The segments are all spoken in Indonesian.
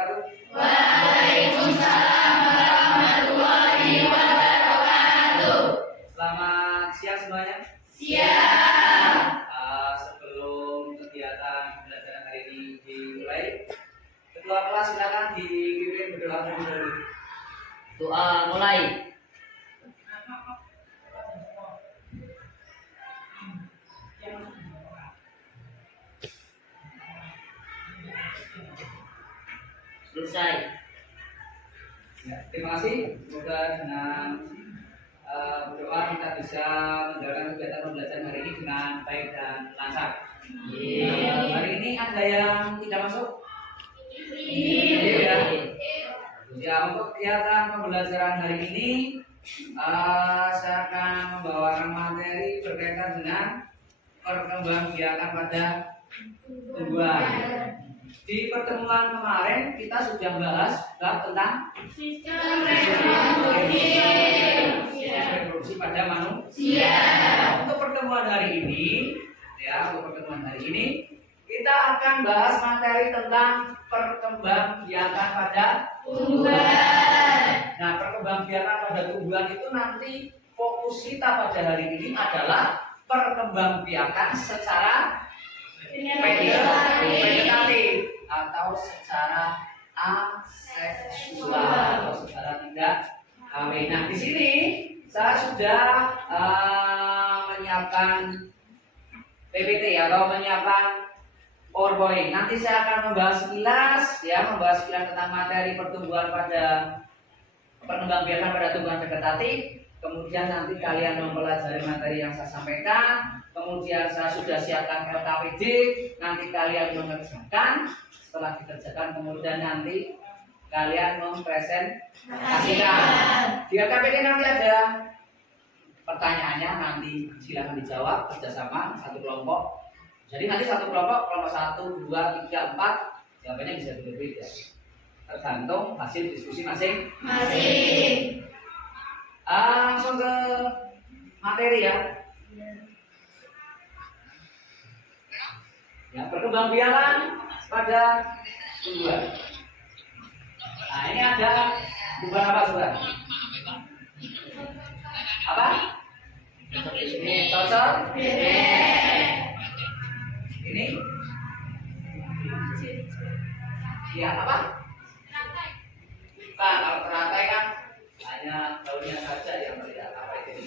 wabarakatuh. Waalaikumsalam warahmatullahi wabarakatuh. Selamat siang semuanya. Siang. Sebelum kegiatan pembelajaran hari ini dimulai, ketua kelas silakan dipimpin berdoa terlebih dahulu. Doa mulai. Selesai. Ya, terima kasih. Semoga dengan berdoa kita bisa menjalankan kegiatan pembelajaran hari ini dengan baik dan lancar. Hari ini ada yang tidak masuk? Iya. Ya, untuk kegiatan pembelajaran hari ini saya akan membawakan materi berkaitan dengan perkembangbiakan pada tumbuhan. Di pertemuan kemarin kita sudah bahas tentang Sistem reproduksi pada manusia. Untuk pertemuan hari ini, kita akan bahas materi tentang perkembangbiakan pada tumbuhan. Nah, perkembangbiakan pada tumbuhan itu nanti fokus kita pada hari ini adalah perkembangbiakan secara vegetatif atau secara aseksual atau secara tidak kawin. Nah, di sini saya sudah menyiapkan PPT atau menyiapkan PowerPoint. Nanti saya akan membahas kilas tentang materi pertumbuhan pada perkembangbiakan pada tumbuhan vegetatif. Kemudian nanti kalian mempelajari materi yang saya sampaikan. Kemudian saya sudah siapkan LKPD. Nanti kalian mengerjakan. Setelah dikerjakan, kemudian nanti kalian mempresentasikan. Di LKPD nanti ada pertanyaannya, nanti silakan dijawab kerjasama satu kelompok. Jadi nanti satu kelompok 1, 2, 3, 4 jawabannya bisa berbeda. Tergantung hasil diskusi masing-masing. Langsung ke materi ya. Ya, perkembangbiakan pada tumbuhan. Nah, ini ada tumbuhan apa coba? Apa? Ini cocok? Ini? Ya, apa? Nah, kalau teratai kan hanya daunnya saja yang tidak apa itu.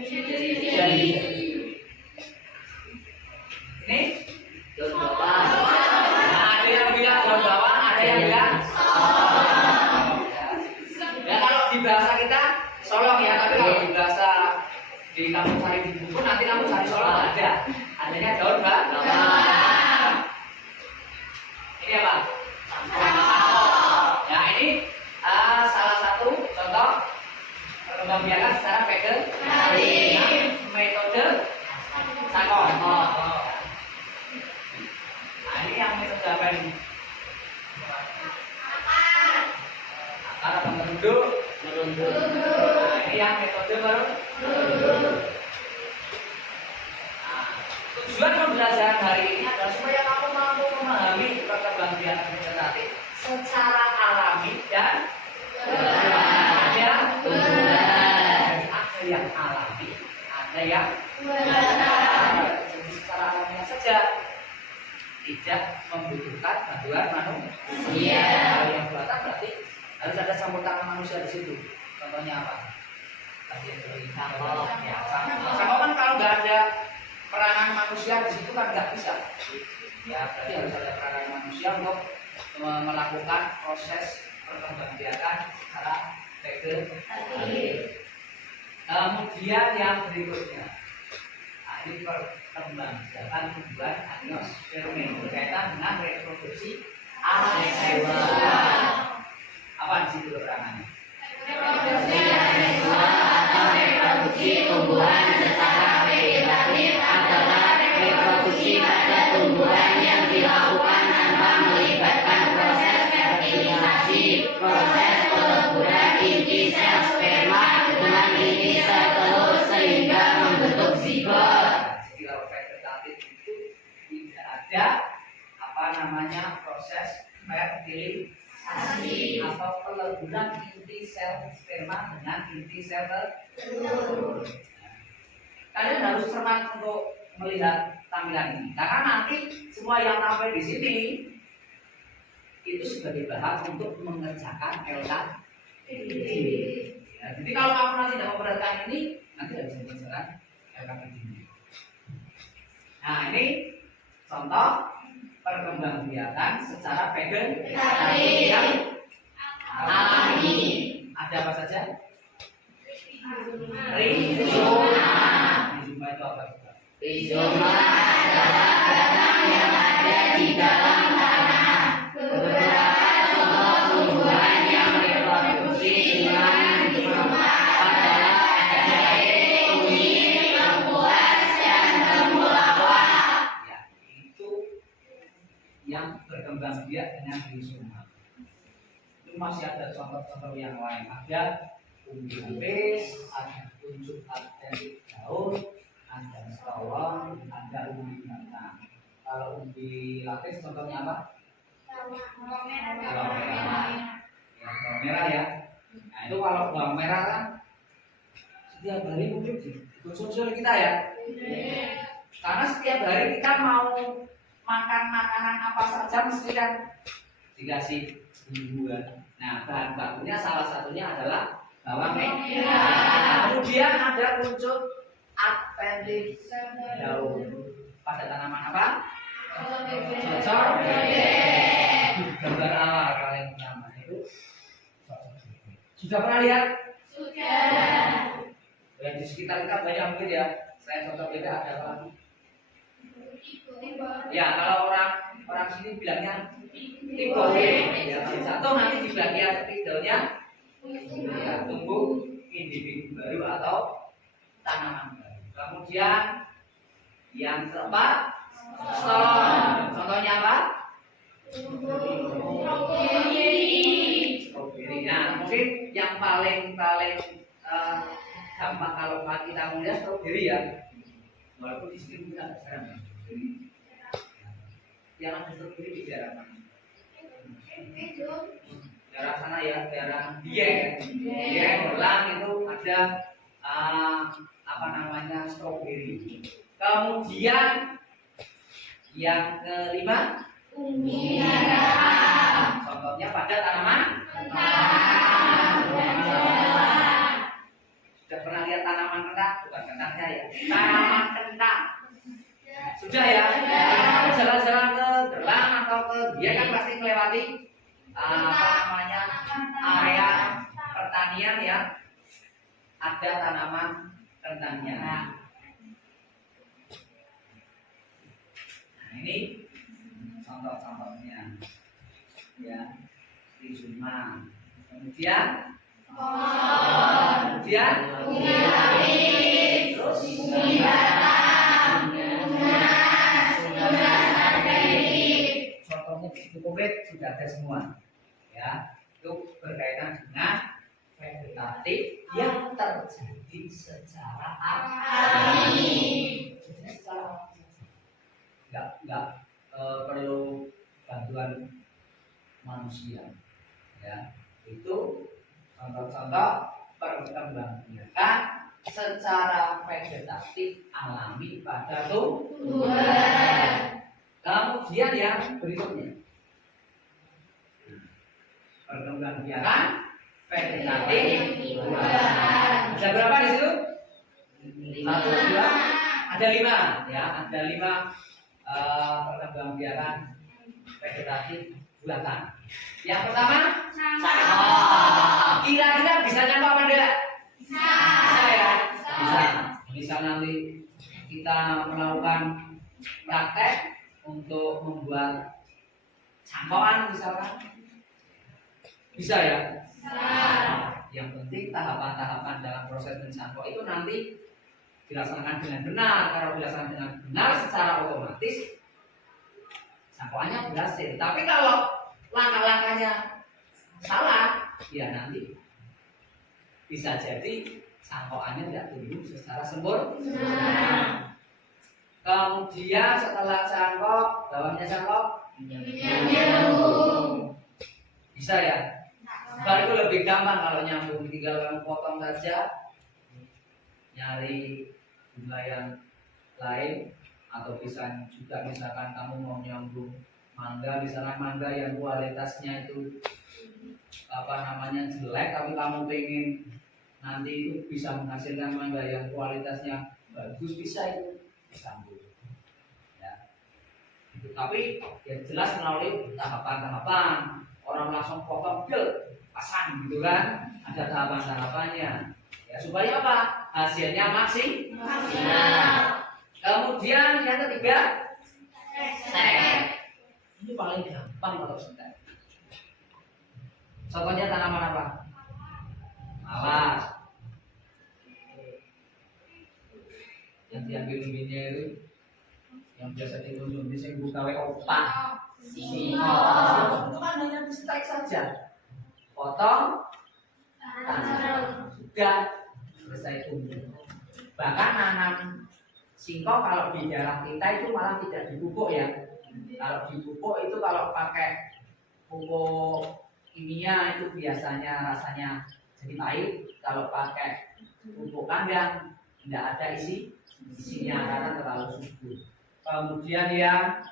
Jadi, ini daun bawang. Nah, ada yang bilang daun bawang, ada yang bilang solong. Ya, kalau di bahasa kita solong ya, tapi kalau di bahasa di kampung sari di buku nanti kampung sari solong ada. Adanya daun bawang. Ini apa? Nah, ini salah satu contoh perkembangbiakan secara vegetatif. Metode sakon. Nah, ini yang metode apa ini? Akar apa merunduk? Nah, ini yang metode merunduk. Nah, tujuan pembelajaran hari ini adalah supaya kamu mampu memahami perkembangbiakan vegetatif secara alami dan ada yang alami, ada yang jadi secara alamiah saja, tidak membutuhkan bantuan manusia. Kalau yang buatan berarti harus ada campur tangan manusia di situ. Contohnya apa? Sama kan kalau nggak ada peranan manusia di situ kan nggak bisa. Ya, berarti harus ada peranan manusia untuk melakukan proses perkembangbiakan secara vegetatif. Kemudian yang berikutnya, ini perkembangbiakan tumbuhan angiospermen berkaitan dengan reproduksi aseksual. Apa di situ keterangannya? Reproduksi aseksual atau reproduksi tumbuhan secara vegetatif adalah reproduksi pada tumbuhan yang dilakukan tanpa melibatkan proses fertilisasi, proses peleburan inti sel sperma dengan inti sel telur sehingga membentuk zigot. Jadi kalau vegetatif itu tidak ada proses fertilisasi. atau peleburan inti sel sperma dengan inti sel telur. Kalian harus cermat untuk melihat tampilan ini, karena nanti semua yang tampil di sini itu sebagai bahan untuk mengerjakan LKPD. Ya, jadi kalau kamu nanti tidak memperhatikan ini, nanti tidak bisa mengerjakan LKPD. Nah, ini contoh perkembangbiakan secara vegetatif yang alami. Ada apa saja? Rizoma. Rizoma itu apa? Rizoma adalah batang yang ada di dalam tanah. Beberapa contoh tumbuhan yang reproduksi dengan rizoma adalah jahe, kunyit, lengkuas, dan temulawak. Ya, itu yang berkembang biak dengan rizoma. Itu masih ada contoh-contoh yang lain. Ada umbi lapis, ada kuncup arterik daun, ada stolon, ada umbi batang. Kalau umbi lapis contohnya apa? Bawang merah. Ya, bawang merah ya. Nah, itu kalau bawang merah kan setiap hari mungkin dikonsumsi oleh kita ya. Karena setiap hari kita mau makan makanan apa saja mesti kan dikasih bumbuan. Nah, bahan bakunya salah satunya adalah bawang merah. Kemudian ada kuncup adventif daun. Pada tanaman apa? Cocok. Gambar awal paling pertama itu. Sudah pernah lihat? Sudah. Yang di sekitar kita banyak mungkin ya. Saya cocok beda ada apa? Ya, kalau orang sini bilangnya tipe ya, satu nanti di bagian ketigalnya ya, tumbuh individu baru atau tanaman baru. Kemudian yang keempat stolon. Contohnya apa? Stroberi. Nah, mungkin yang paling gampang kalau kita melihat stroberi ya. Walaupun di sini kita sekarang yang ada stroberi di daerah mana? Daerah sana ya, daerah Dieng. Dieng, Berlang itu ada apa namanya stroberi. Kemudian yang kelima Umbi merah. contohnya pada tanaman sudah pernah lihat tanaman kentang? Bukan kentangnya ya, tanaman kentang. Sudah ya. Kalau jalan-jalan ke Berlang atau ke Dieng kan pasti melewati apa namanya area pertanian ya, ada tanaman kentangnya. Nah, ini contoh-contohnya ya, rizoma. Kemudian Umbi lapis. terus Umbi batang. Tunas. Tunas arterik. contohnya cukup konkret sudah ada semua ya. Itu berkaitan dengan vegetatif yang terjadi secara alami. Nggak perlu bantuan manusia ya. Itu contoh-contoh perkembangbiakan secara vegetatif alami pada tumbuhan. Kemudian yang berikutnya perkembangbiakan vegetatif tumbuhan. Ada berapa di situ? 1, 2, ada 5 ya, ada 5 perkembangbiakan vegetatif buatan. Yang pertama, kira-kira bisa nyangkut apa enggak? Bisa ya? Bisa. Bisa nanti kita melakukan praktek untuk membuat cangkokan misalkan. Bisa ya? Yang penting tahapan-tahapan dalam proses mencangkok itu nanti dilaksanakan dengan benar. Kalau dilaksanakan dengan benar secara otomatis cangkokannya berhasil. Tapi kalau langkah-langkahnya salah, ya nanti bisa jadi cangkokannya tidak tumbuh secara sempurna. Kemudian setelah cangkok, bawahnya cangkok Bisa ya? Kalau itu lebih gampang kalau nyambung, tinggal kamu potong saja, nyari jumlah yang lain, atau bisa juga misalkan kamu mau nyambung mangga, misalnya mangga yang kualitasnya itu jelek, tapi kamu pengen nanti itu bisa menghasilkan mangga yang kualitasnya bagus, bisa itu disambung. Ya. Tapi ya jelas melalui tahapan-tahapan. Orang langsung potong pasang gitu kan, ada tahapan-tahapannya. Ya supaya apa? Hasilnya maksimal. Kemudian yang ketiga, stek. Ini paling gampang kalau stek. Contohnya tanaman apa? Malas. Yang diambil umbinya itu, yang biasa dikonsumsi sing buka opak. Itu kan hanya di stek saja. Potong, tanam, sudah selesai tumbuh. Bahkan nanam singkong kalau di daerah kita itu malah tidak dipupuk ya. Kalau dipupuk itu kalau pakai pupuk kimia itu biasanya rasanya jadi pahit. Kalau pakai pupuk kandang tidak ada isinya karena terlalu subur. Kemudian yang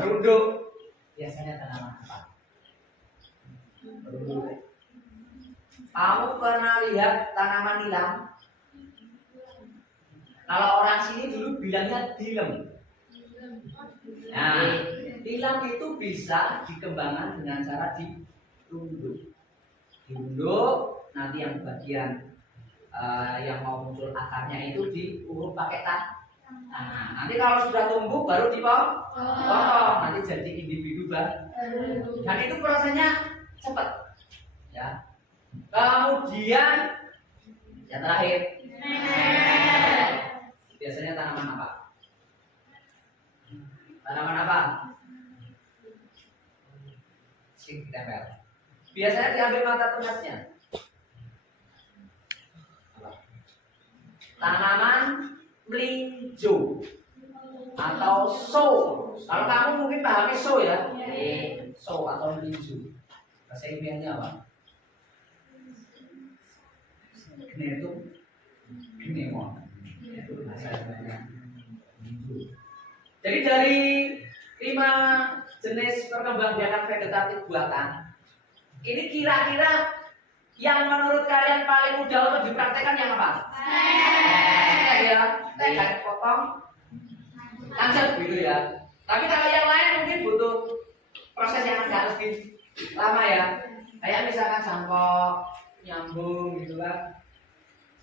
merunduk. Biasanya tanaman apa? Merunduk. Kamu pernah lihat tanaman nilam? Kalau orang sini dulu bilangnya dilem. Nah, nilam itu bisa dikembangkan dengan cara dirunduk. Dirunduk, nanti yang bagian yang mau muncul akarnya itu diuruk pakai tangan. Nanti kalau sudah tumbuh baru dipotong, nanti jadi individu baru. Dan itu prosesnya cepat, ya. Kemudian yang terakhir, biasanya tanaman apa? Tanaman apa? Sing ditempel. Biasanya diambil mata tugasnya. Tanaman melinjo atau so. Kalau kamu mungkin pahamnya so ya, so atau melinjo. Bahasa ilmiahnya apa? Gnemon. Itu bahasa ilmiahnya. Jadi dari 5 jenis perkembangbiakan vegetatif buatan, ini kira-kira yang menurut kalian paling mudah untuk dipraktekkan yang apa? Stek ya, stek garis potong, langsung gitu ya. Tapi kalau yang lain mungkin butuh proses yang agak lebih lama ya. Kayak misalkan jangkok, nyambung gitu kan,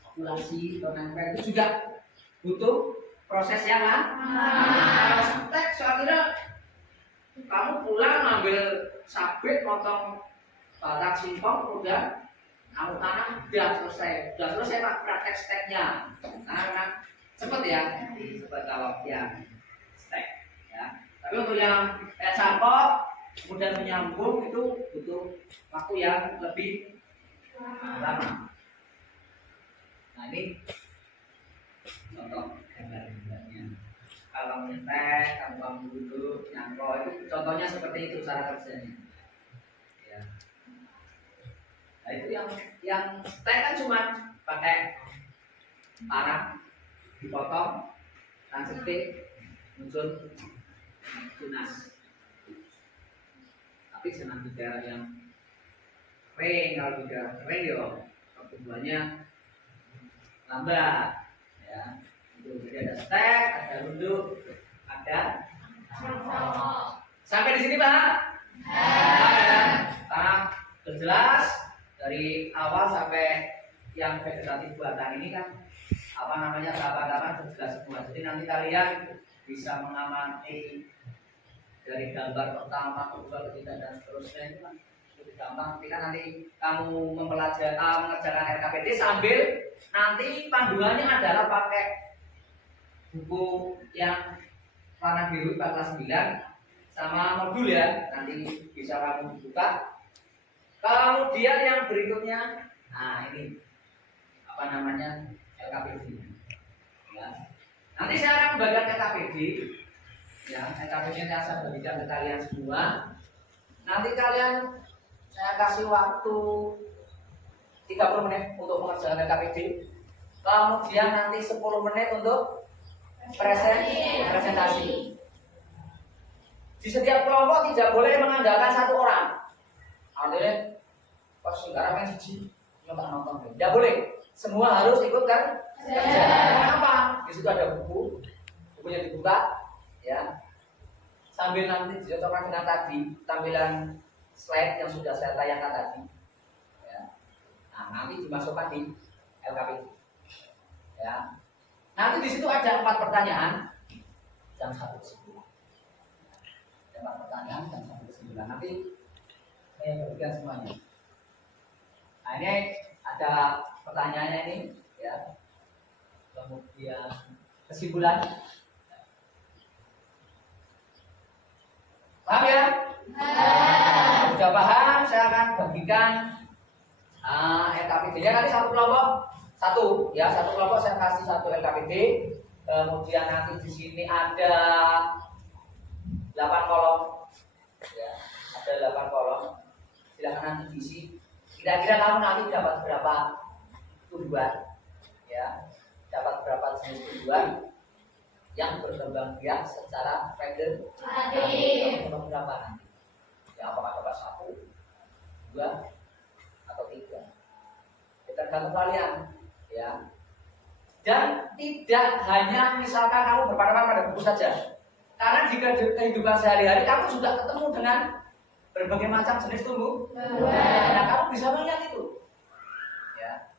populasi atau nempel itu juga butuh proses yang lama. Kalau stek, saya kira kamu pulang ngambil sabit, potong batang singkong, udah kamu tanam, udah selesai praktek steknya. Karena cepet ya, cepet kalau yang stek ya. Tapi untuk yang kayak jangkok kemudian menyambung itu butuh waktu yang lebih lama. Nah ini contoh gambar-gambarnya. Kalau nyetek, kamu dulu nyangkok itu contohnya seperti itu cara kerjanya. Ya. Nah itu yang stek kan cuma pakai parang, dipotong, transetik, muncul tunas. Tapi jangan di daerah yang kering. Kalau di daerah kering ya pertumbuhannya lambat. Ya. Jadi ada stek, ada runduk, ada sampai di sini Pak? Sudah jelas dari awal sampai yang vegetatif buatan ini kan tahapan-tahapan sudah jelas semua. Jadi nanti kalian bisa mengamati dari gambar pertama, kedua, ketiga dan seterusnya itu kan lebih gampang. Ketika nanti kamu mengerjakan RKPD sambil nanti panduannya adalah pakai buku yang warna biru 14 sama modul ya, nanti bisa kamu buka. Kemudian yang berikutnya, nah ini LKPD ya. Nanti saya akan membagikan LKPD ya, LKPD yang saya bagikan ke kalian semua. Nanti kalian saya kasih waktu 30 menit untuk mengerjakan LKPD. Kemudian nanti 10 menit untuk presentasi. Di setiap kelompok tidak boleh mengandalkan satu orang. Artinya pas sekarang yang siji nonton. Tidak boleh. Semua harus ikut kan? Kerja. Kenapa? Di situ ada bukunya dibuka, ya. Sambil nanti dicocokkan dengan tadi tampilan slide yang sudah saya tayangkan tadi. Ya. Nah, nanti dimasukkan di LKPD. Ya. Nanti di situ ada 4 pertanyaan jam 1:09. Ada 4 pertanyaan jam 1:09. Nanti saya berikan semuanya. Nah, ini ada pertanyaannya ini, ya. Kemudian kesimpulan. Paham ya? Sudah paham? Saya akan bagikan LKPD-nya nanti satu kelompok satu kelompok saya kasih satu LKPD. Kemudian nanti di sini ada 8 kolom, ya, ada 8 kolom. Silakan nanti diisi. Kira-kira kamu nanti dapat berapa tujuan, ya, dapat berapa jenis tujuan yang berkembang biak secara random. Berapa nanti? Ya, apakah dapat 1, 2, atau 3? Tergantung kalian, ya. Dan tidak hanya misalkan kamu berpatokan pada buku saja, karena jika di kehidupan sehari-hari kamu juga ketemu dengan berbagai macam jenis tumbuhan. Nah, kamu bisa melihat itu, ya.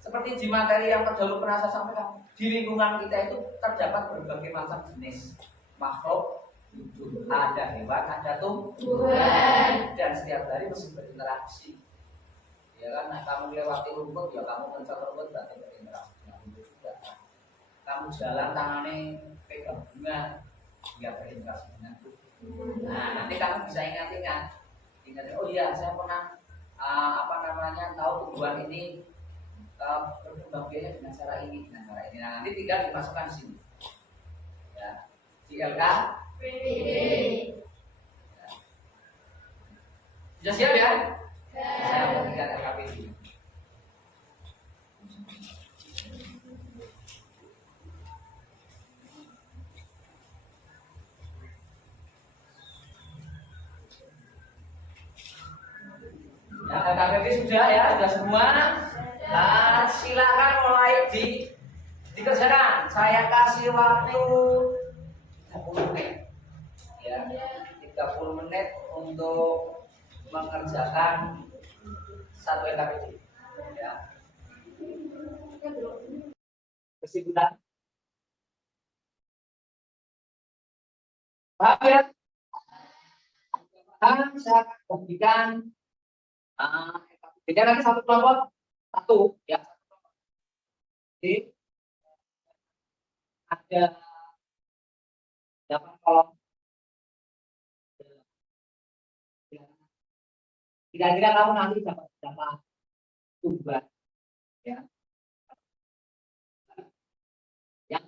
Seperti di materi yang terdahulu pernah saya sampaikan, di lingkungan kita itu terdapat berbagai macam jenis makhluk hidup. Ada hewan, ada tumbuhan, dan setiap hari mesti berinteraksi. Ya kan, nah, kamu lewati rumput, ya kamu mencet rumput berarti berinteraksi dengan rumput juga. Kamu jalan tangannya pegang bunga, ya berinteraksi dengan rumput. Nah, nanti kamu bisa ingat, oh iya saya pernah tahu tumbuhan ini berkembang biaknya dengan cara ini. Nah, nanti tinggal dimasukkan di sini, ya, di LKPD. Ya. Sudah siap ya? Saya berikan LKPD. Ya, LKPD sudah ya, sudah semua. Nah, silakan mulai dikerjakan. Saya kasih waktu 30 menit. Ya, 30 menit untuk mengerjakan satu LKPD. Ya. Kesimpulan. Paham ya? Saya akan bagikan LKPD nanti satu kelompok satu, ya. Jadi ada 8 kolom. Kira-kira kamu nanti dapat berapa tujuan, ya? Yang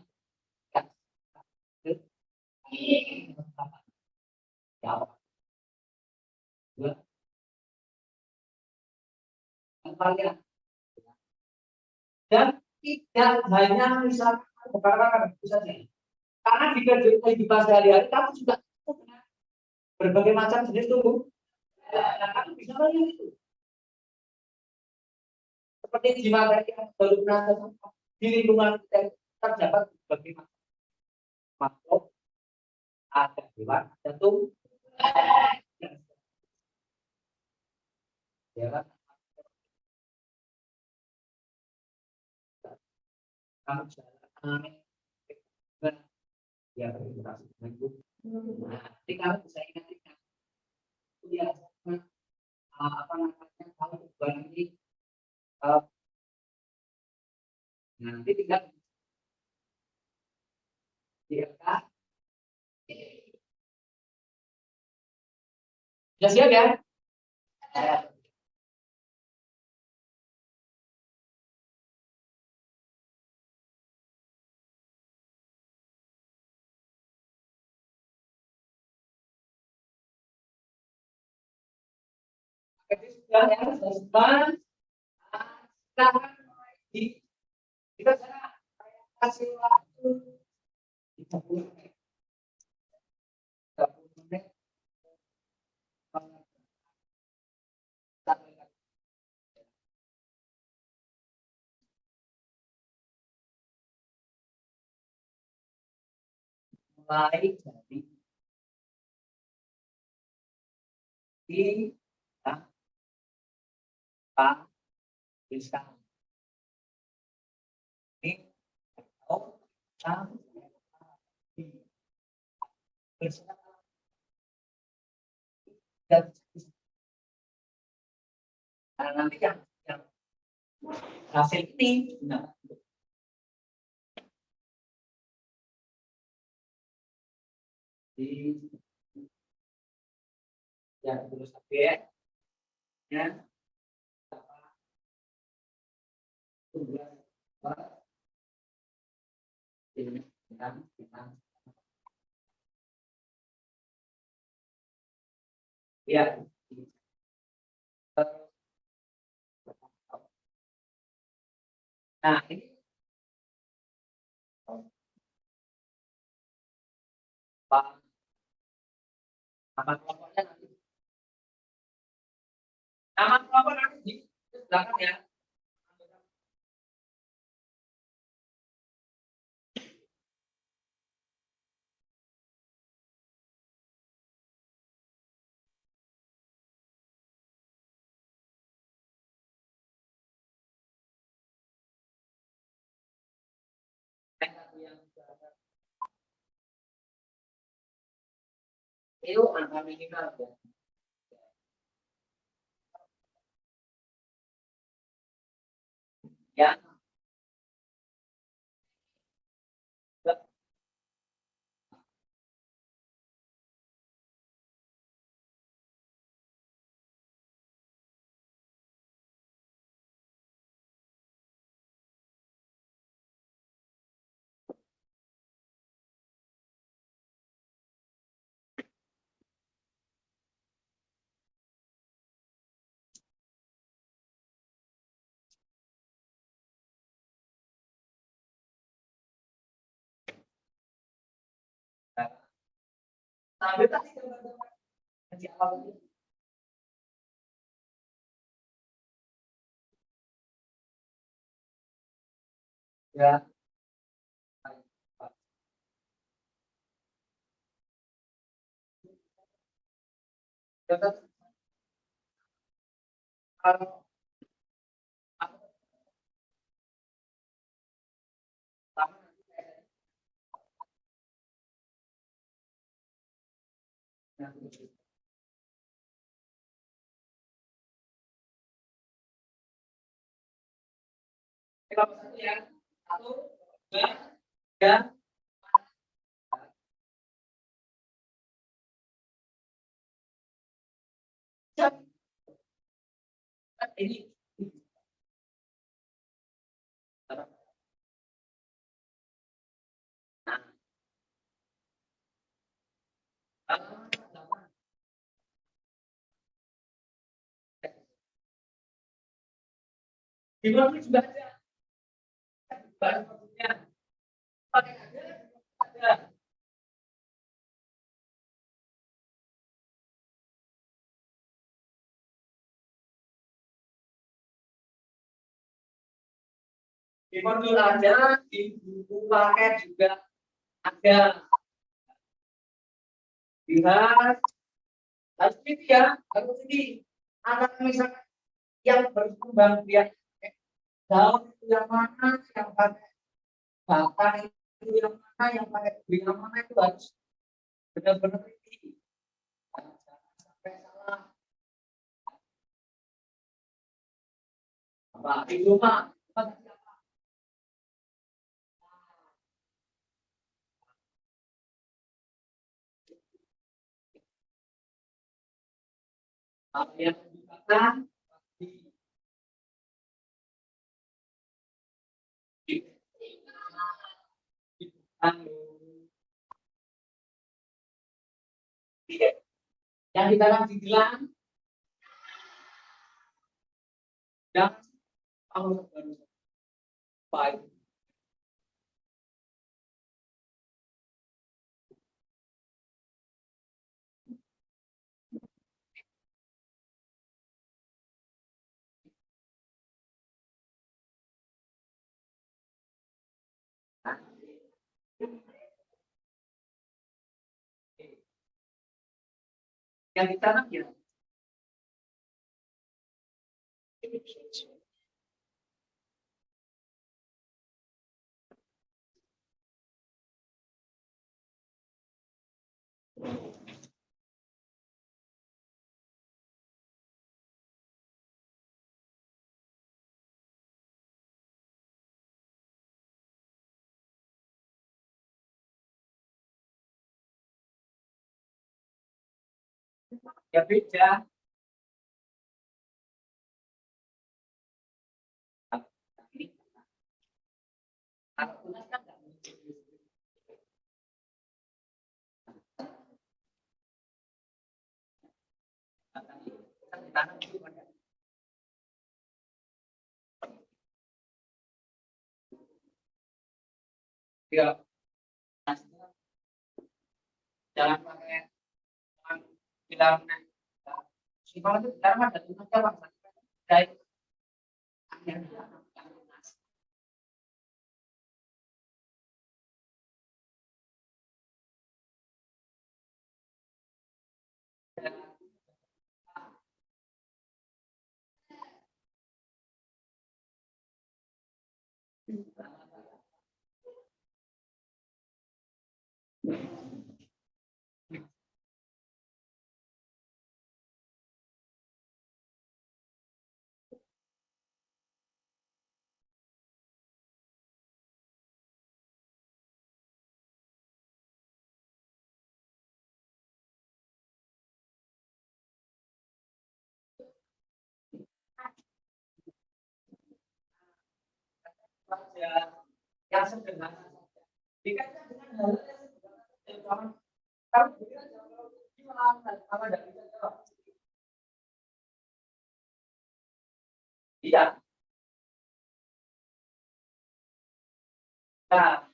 ya, kalian. Dan tidak hanya misalkan beberapa itu saja. Karena di kehidupan sehari-hari kamu juga dengan berbagai macam jenis tumbuh. Nah, kamu bisa melihat itu. Seperti di materi yang baru pernah saya sampaikan, di lingkungan kita terdapat berbagai macam makhluk, ada hewan, ada tumbuhan. Ya kan? Kamu jalan ya berinteraksi dengan itu. Nah, nanti kamu bisa ingat ya, tahu tujuan ini. Nanti tinggal di LK. Sudah siap ya? sudah ya, sudah sebar. Silakan di kita saya kasih waktu 30 menit. 30 menit. Mulai dari kita bisa ini nah, nanti yang hasil ini nah, di yang terus ya ini ya nah ini Pak nama kelompoknya nanti nama kelompok nanti di belakang ya. Itu angka minimal ya. Ya. Sambil tadi teman-teman nanti awal ini ya. Tetap kalau sama nanti saya kalau satu ya satu dua tiga ini di luar ini sudah ada bahan maksudnya pakai aja ada di modul ada di buku paket juga ada lihat harus ini ya harus ini anak misalnya yang berkembang dia daun itu yang mana yang pakai batang itu yang mana yang pakai beli yang mana itu harus benar-benar ini jangan sampai salah apa itu mah apa yang dikatakan yang ditanam di gelang Jangan kamu baru baik. Yang ditanam ya. Ya beda. Tapi kalau tunas kan nggak mungkin. Kan ditanam itu kan. Ya, jalan pakai bilang simpel itu sekarang ada tunasnya pak. Baik. Yang sederhana saja. Dikaitkan dengan hal yang sederhana. Kalau kita jawab gimana? Apa tidak bisa jawab? Iya. Nah,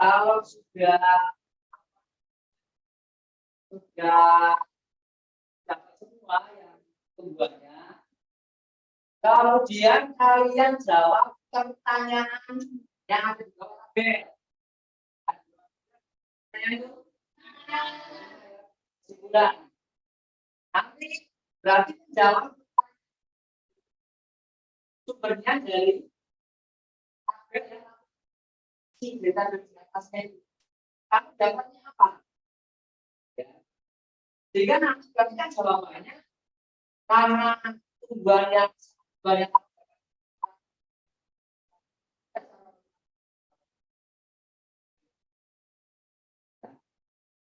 kalau sudah dapat semua yang tujuannya, kemudian kalian jawab pertanyaan yang ada di bawah B. Pertanyaan itu kesimpulan. Nanti berarti jawab sumbernya dari tabel yang si beta dan di atasnya itu. Kamu dapatnya apa? Ya. Sehingga nanti berarti kan jawabannya karena tujuan yang banyak.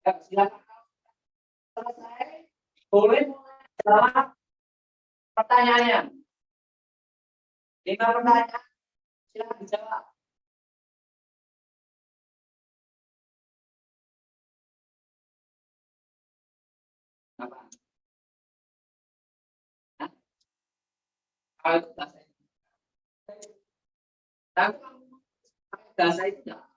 Ya, silakan selesai. Boleh mulai jawab pertanyaannya. 5 pertanyaan. Silakan dijawab. Apa? Hah? Kalau itu bahasa itu. Tapi bahasa itu enggak.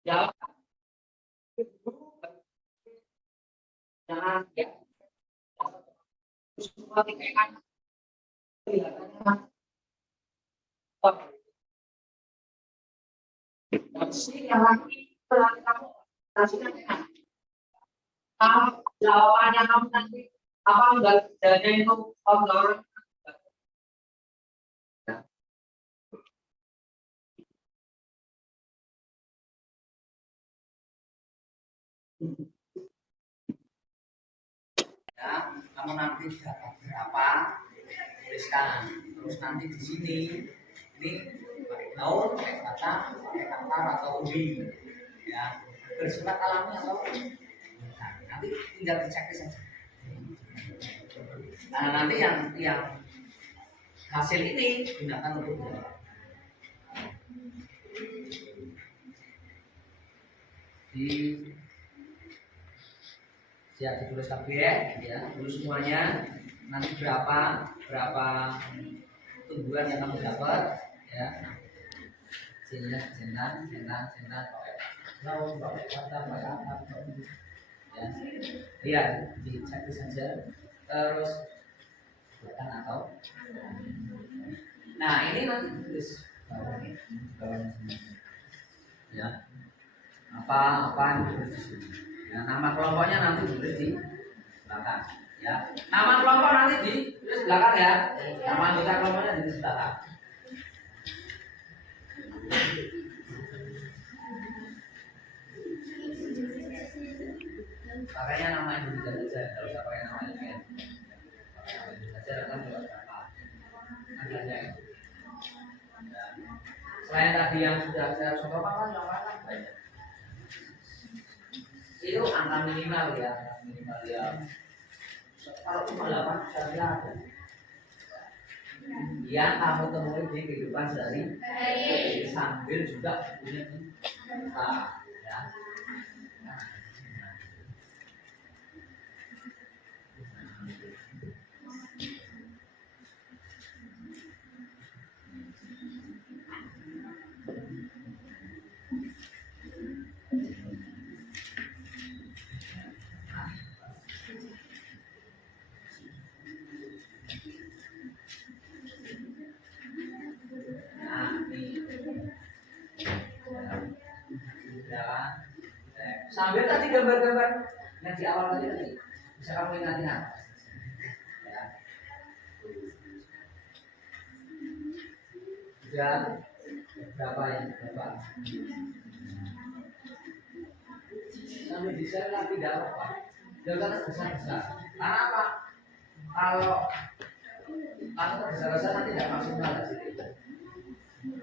Jawab. Jangan ya. Semua kan kelihatannya Kasih yang lagi kamu kasih nanti jawabannya kamu nanti apa enggak jadinya itu obrolan. Ya, kamu nanti dapat berapa tuliskan, terus nanti di sini ini pakai gaun, pakai kata, pakai akar atau ubi, ya bersifat alami atau nah, nanti tinggal dicek saja. Nah nanti yang hasil ini gunakan untuk di siap ditulis kabeh ya, tulis semuanya nanti berapa tumbuhan yang kamu dapat ya, jenang pakai kata pakai apa ya, lihat dicek saja terus bukan atau nah ini nanti tulis ya apa yang tulis di sini. Ya, nama kelompoknya nanti ditulis di belakang. Ya, nama kelompok nanti ditulis belakang ya. Nama anggota kelompoknya ditulis belakang. Pakainya nama Indonesia saja, kalau usah pakai nama lain. Pakai nama Indonesia saja, kan juga berapa? Adanya. Ya. Selain tadi yang sudah saya contohkan kan yang lain banyak. Itu angka minimal ya, kalau cuma 8 bisa ada yang kamu temui di kehidupan sehari sambil juga punya kita ya. Sambil tadi gambar-gambar yang di awal tadi bisa kamu ingatin apa? Ya. Sudah berapa yang berapa? Sambil bisa lagi tidak apa? Jangan besar-besar. Karena apa? Kalau besar-besar nanti tidak maksimal di situ.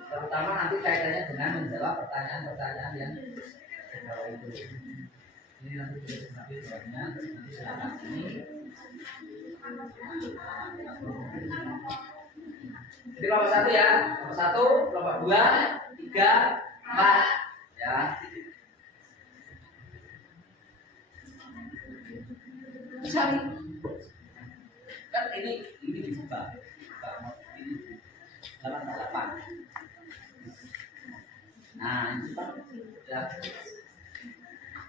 Terutama nanti kaitannya dengan menjawab pertanyaan-pertanyaan yang bawah itu. Ini nanti tulis nanti jawabnya, nanti silakan ini. Jadi kelompok 1 ya, kelompok 1, kelompok 2, 3, 4 ya. Bisa nih. Kan ini dibuka. Ini 8. Nah, ini ya.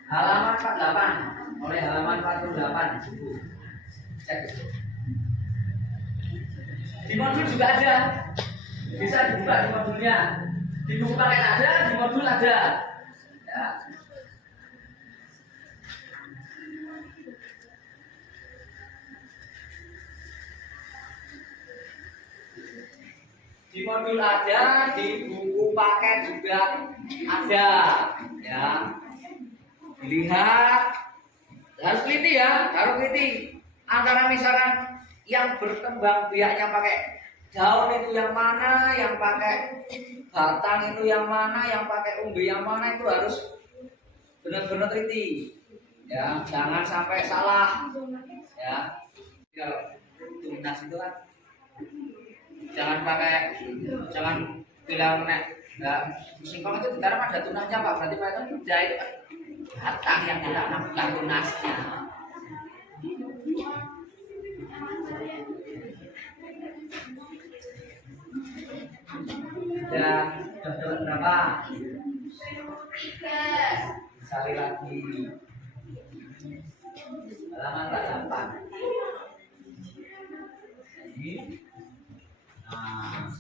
Halaman 48 oleh halaman 48 di buku. Cek itu. Di modul juga ada. Bisa dibuka di modulnya. Di buku paket ada, di modul ada. Ya. Di modul ada, di buku paket juga ada. Ya. Dilihat, harus teliti ya, harus teliti antara misalkan yang berkembang biaknya pakai daun itu yang mana, yang pakai batang itu yang mana, yang pakai umbi yang mana, itu harus benar-benar teliti ya, jangan sampai salah ya. Kalau tunas itu kan jangan bilang nek singkong itu ditanam ada tunasnya Pak, berarti Pak itu udah itu batang yang ditanam bukan tunasnya. Ya, sudah berapa? Cari lagi halaman 8. Ini nah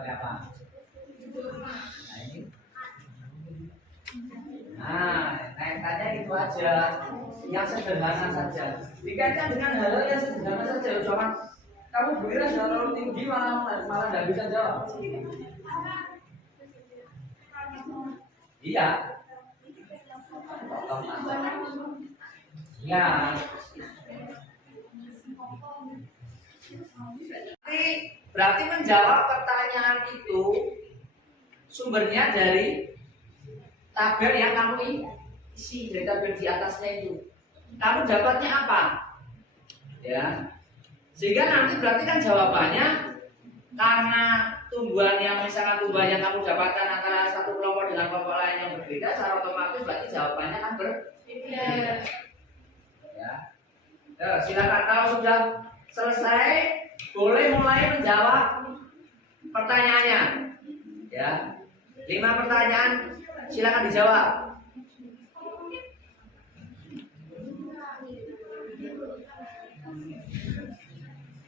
Pakai apa? Nah ini. Nah, kaitannya itu aja, yang sederhana saja. Dikaitkan dengan hal yang sederhana saja. Jangan kamu berkira sudah terlalu tinggi malah nggak bisa jawab. Iya. Ya. Berarti menjawab pertanyaan itu sumbernya dari tabel yang kamu isi, dari tabel di atasnya itu. Kamu dapatnya apa? Ya. Sehingga nanti berarti kan jawabannya karena tumbuhan yang misalkan tumbuhan yang kamu dapatkan antara satu kelompok dengan kelompok lain yang berbeda, secara otomatis berarti jawabannya kan berbeda. Ya. Silakan kalau sudah selesai boleh mulai menjawab pertanyaannya. Ya. 5 pertanyaan silakan dijawab.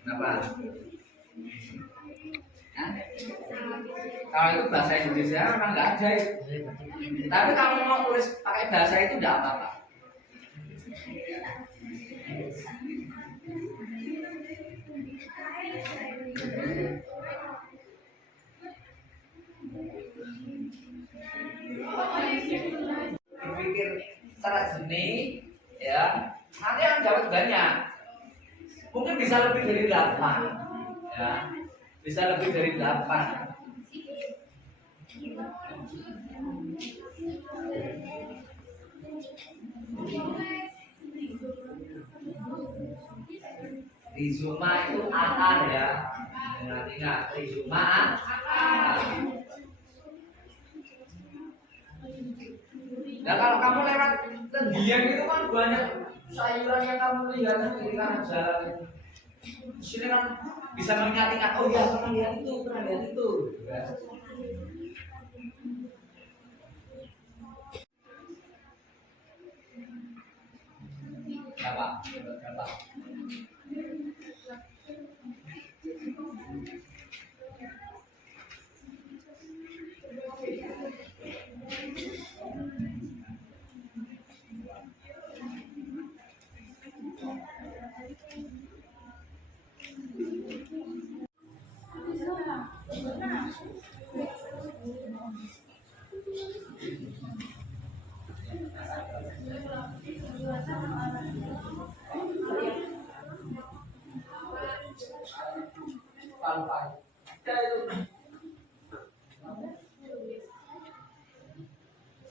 Kenapa? Nah, kalau itu bahasa Indonesia memang nggak ada itu. Tapi kamu mau tulis pakai bahasa itu nggak apa-apa. Berpikir secara jernih, ya. Nanti yang jawab banyak. Mungkin bisa lebih dari 8, ya. Bisa lebih dari 8. Rizoma itu akar ya. Ingat, rizoma akar. Nah kalau kamu lewat tendian itu kan banyak sayuran yang kamu lihat di kanan jalan. Di sini kan bisa mengingatkan, oh ya pernah lihat itu, pernah lihat itu. Berapa? Berapa?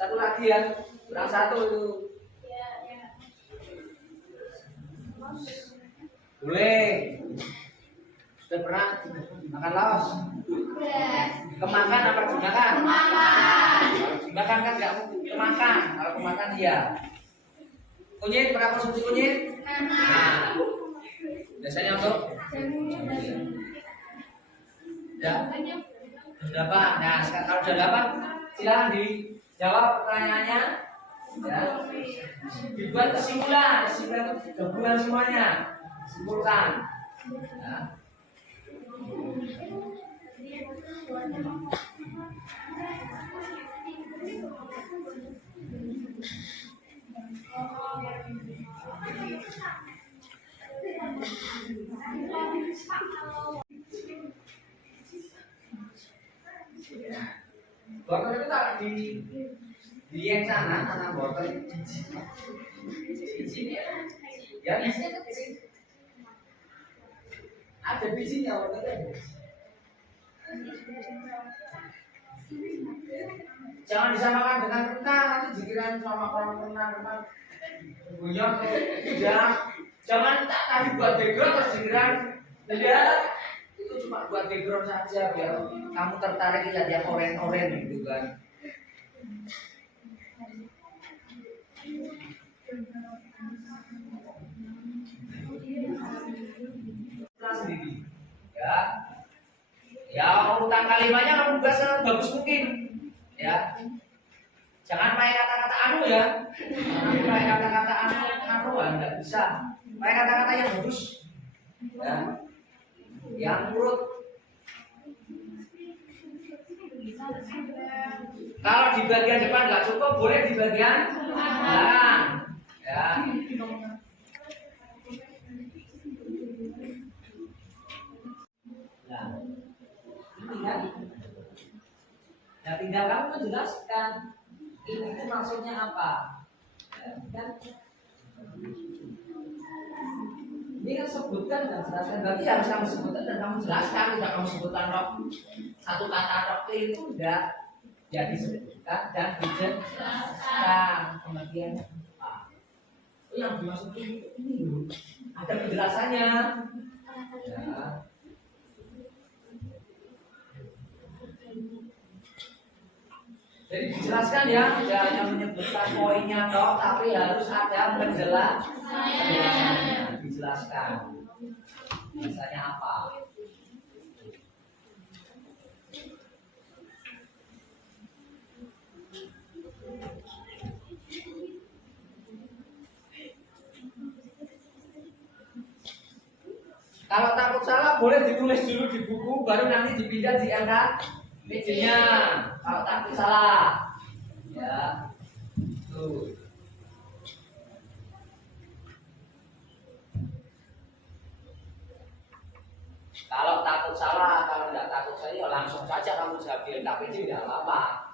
Satu lagi ya, kurang satu itu. Boleh. Sudah pernah makan laos? Kemakan apa dimakan? Dimakan kan nggak kemakan. Kalau kemakan iya. Kunyit, pernah konsumsi kunyit? Nah, biasanya untuk ya, sudah apa? Nah, kalau sudah dapat, silakan dijawab pertanyaannya. Ya, dibuat kesimpulan itu gabungan semuanya, simpulkan. Ya. Botol itu taruh di yang sana botol biji ya biasanya ada bijinya botolnya. Jangan disamakan dengan kentang, nanti dikirain sama kentang guyon tidak. Jangan tak tadi buat background terus dikirain tidak. Itu cuma buat background saja biar kamu tertarik lihat yang oren-oren gitu kan. Sendiri ya, ya urutan kalimatnya kamu buat sebagus mungkin ya. Jangan pakai kata-kata anu ya, pakai kata-kata anu nggak bisa. Pakai kata-kata yang bagus ya, yang urut. Kalau di bagian depan nggak cukup, boleh di bagian belakang. Ya. Nah, ini kan. Nah, tinggal kamu menjelaskan ini itu maksudnya apa. Ya, kan? Ini kan sebutkan dan jelaskan. Berarti harus kamu sebutkan dan kamu jelaskan. Tidak kamu sebutkan rok satu kata rok itu tidak jadi disebutkan dan dijelaskan pengertiannya apa. Oh, yang dimaksud ini loh. Ada penjelasannya. Ya. Jadi dijelaskan ya, tidak hanya menyebutkan poinnya toh, tapi harus ada penjelasannya. Dijelaskan. Misalnya apa? Kalau takut salah boleh ditulis dulu di buku, baru nanti dipindah di LK meja-nya. Kalau takut salah, ya, tuh. Kalau takut salah, kalau tidak takut salah, ya langsung saja kamu jawab di LK meja, tidak apa-apa.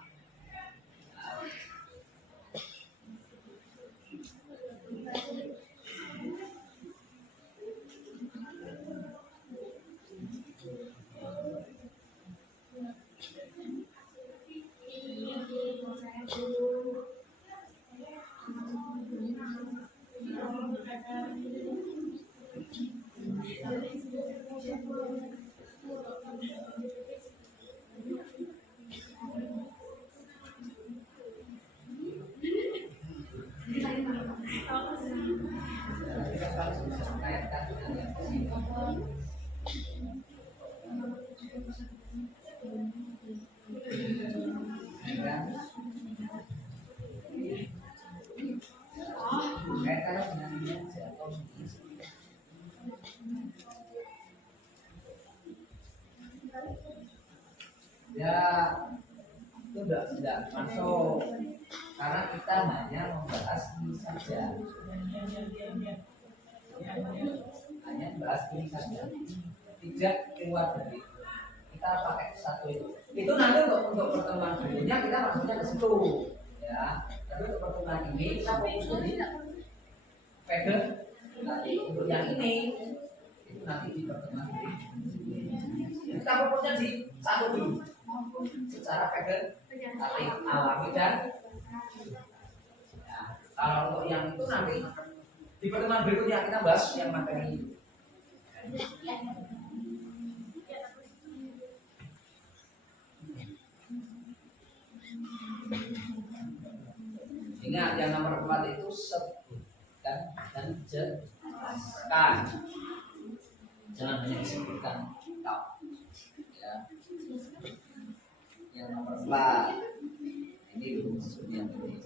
Ya, itu tidak masuk karena kita hanya membahas ini saja, hanya membahas ini saja, tidak keluar dari kita pakai satu itu nanti untuk pertemuan berikutnya kita maksudnya ke situ ya, tapi untuk pertemuan ini kita fokus di figure nanti untuk yang ini itu nanti di pertemuan berikutnya kita fokusnya di satu dulu secara figure tapi alami dan ya, kalau untuk yang itu nanti di pertemuan berikutnya kita bahas yang materi. Ingat yang nomor 4 itu sebutkan dan jelaskan, jangan hanya disebutkan tau ya. Yang nomor 4 ini dulu yang ini.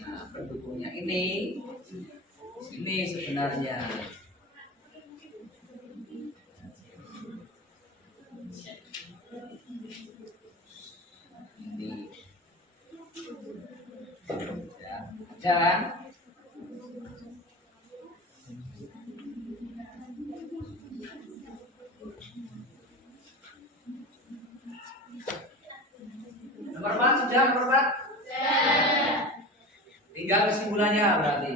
Nah, pendukungnya ini sebenarnya. Ini ya, jalan. Nomor 4 sudah, nomor 4. Tinggal kesimpulannya berarti.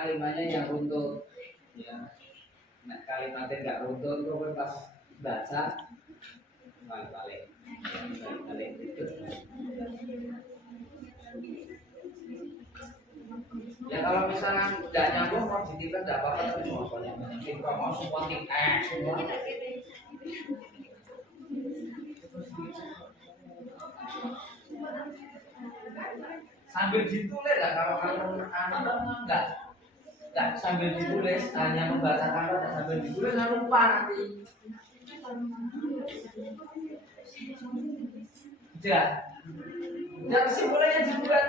kalimatnya yang runtut ya. Nah, kalimatnya nggak runtut kok pas baca balik itu. Ya kalau misalnya nggak nyambung mau dititipkan nggak apa-apa, tapi cuma banyak kalau mau semua semua. Sambil ditulis lah kalau nggak sambil ditulis, hanya membacakan saja sambil ditulis lupa nanti. Jangan kesimpulannya dibuat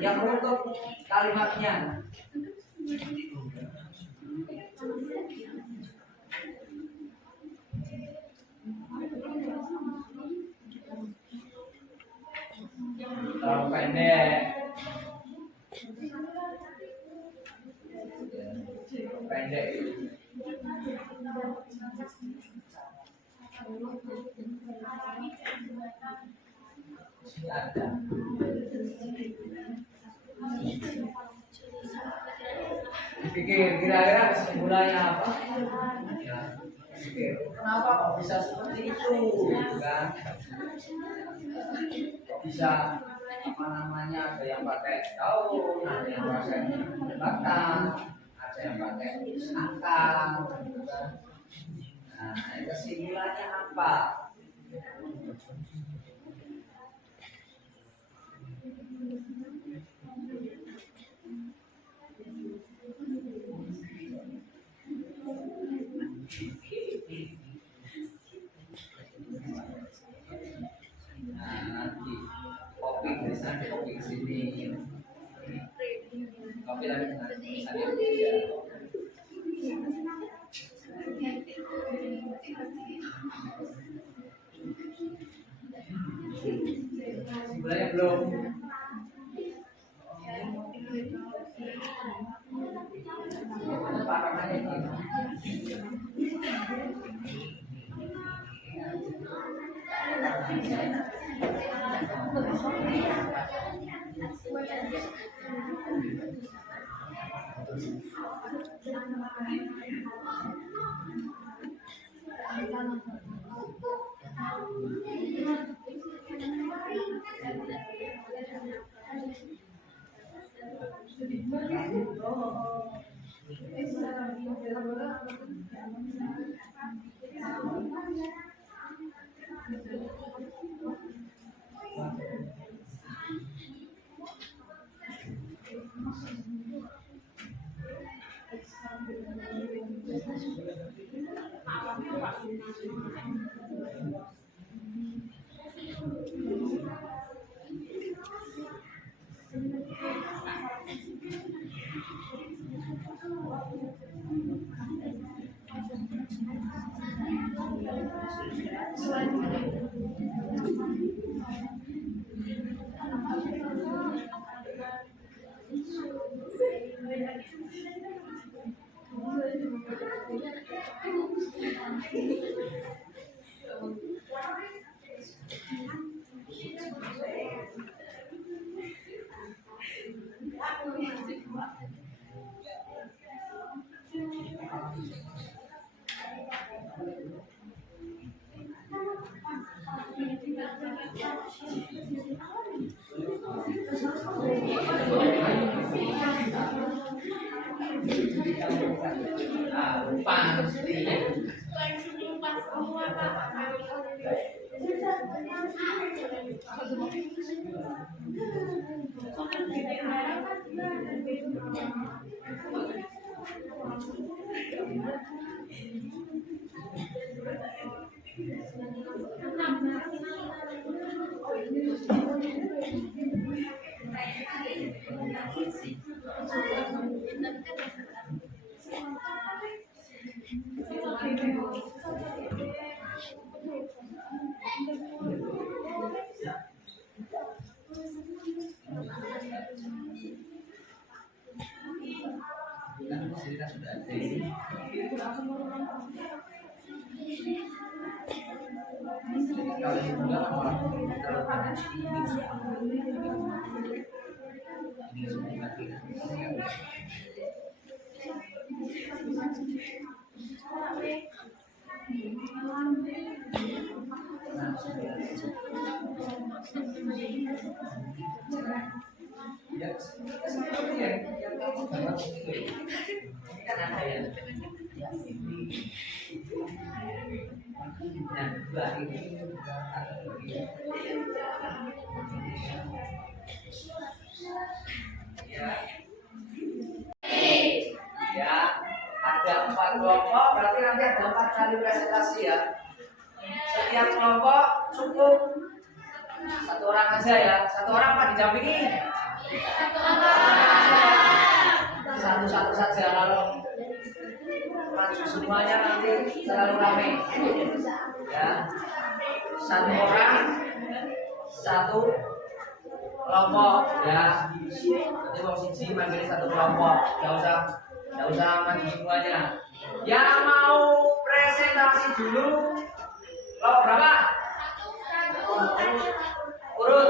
yang untuk kalimatnya. Terlalu pendek. Pendek. Ada. Pikir kira-kira kesimpulannya apa? Ya. Pikir, kenapa kok bisa seperti itu, kan? Kok bisa apa namanya, ada yang pakai daun, ada yang pakai batang, ada yang pakai akar, kan? Nah, kesimpulannya apa? Nah, nanti kopi di sana, kopi di sini. Kopi lagi di sana ya. Sebenarnya belum. Pakanannya gitu. Ya, seperti yang kamu gambar itu. Ini kan ada ya. Nah, dua ini ya. Ya, ada 4 kelompok, berarti nanti ada 4 kali presentasi ya. Setiap kelompok cukup 1 orang aja ya. 1 orang apa didampingi? 1 orang. Satu-satu saja, kalau maju semuanya nanti terlalu ramai. Ya, 1 orang, 1 kelompok ya. Nanti mau siji manggil 1 kelompok, nggak usah maju semuanya. Yang mau presentasi dulu, kelompok berapa? Urut.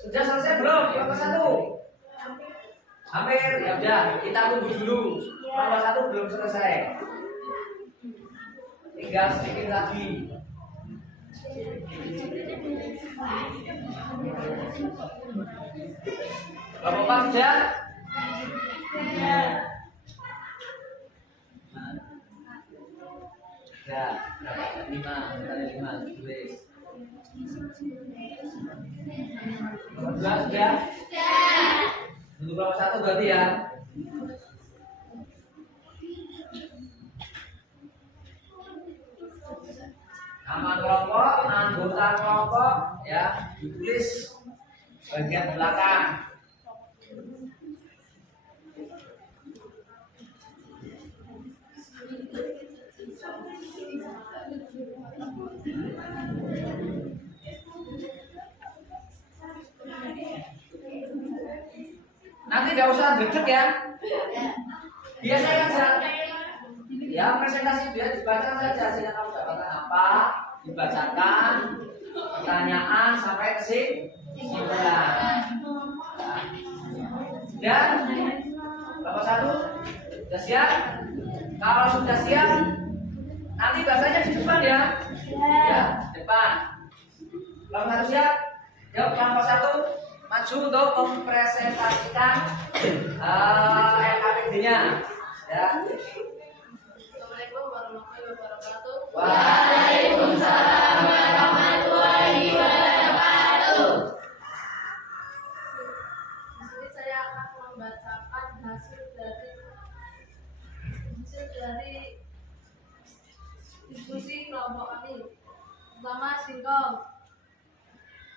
Sudah selesai belum? Kelompok 1. Hampir, ya udah, kita tunggu dulu. Kelompok 1 belum selesai. Tinggal sedikit lagi. Kelompok 4 sudah? Ya, 5 kali 5 tulis. Kelompok 2 sudah? Untuk kelompok 1 berarti ya. Nama kelompok, anggota kelompok ya, ditulis bagian belakang. Nanti tidak usah duduk ya. Biasanya ya presentasi biar dibaca saja hasilnya kamu dapatkan apa, dibacakan pertanyaan sampai kesimpulan. Dan kelompok 1 sudah siap? Kalau sudah siap, nanti bahasanya di depan ya. Ya, depan. Kelompok 1 siap? Yuk, kelompok 1 maju untuk mempresentasikan LKPD-nya. Ya. Assalamualaikum warahmatullahi wabarakatuh. Waalaikumsalam warahmatullahi wabarakatuh. Di sini saya akan membacakan hasil dari diskusi kelompok kami. Pertama, singkong.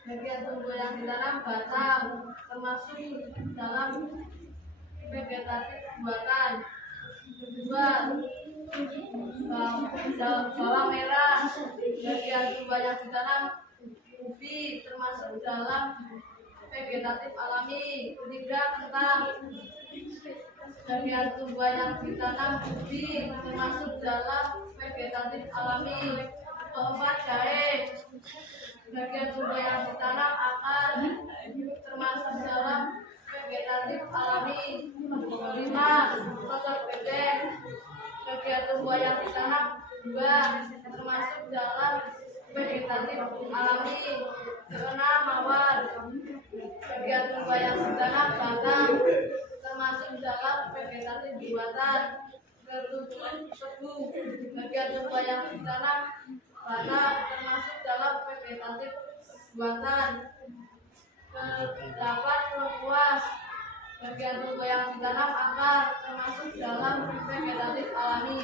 Bagian tumbuh yang ditanam batang, termasuk dalam vegetatif buatan. Kedua, bawang merah. Bagian tumbuh yang ditanam ubi, termasuk dalam vegetatif alami. Ketiga, kentang. Bagian tumbuh yang ditanam ubi, termasuk dalam vegetatif alami. Keempat, jahe. Bagian tumbuh yang ditanam akar, termasuk dalam vegetatif alami. Kelima, cocok bebek. Bagian tumbuh yang ditanam buah, termasuk dalam vegetatif alami. Keenam, mawar. Bagian tumbuh yang ditanam batang, termasuk dalam vegetatif buatan. Ketujuh, tebu. Bagian tumbuh yang ditanam batang, termasuk dalam vegetatif buatan. Kedelapan, lengkuas. Bagian tumbuh yang ditanam akar, termasuk dalam vegetatif alami.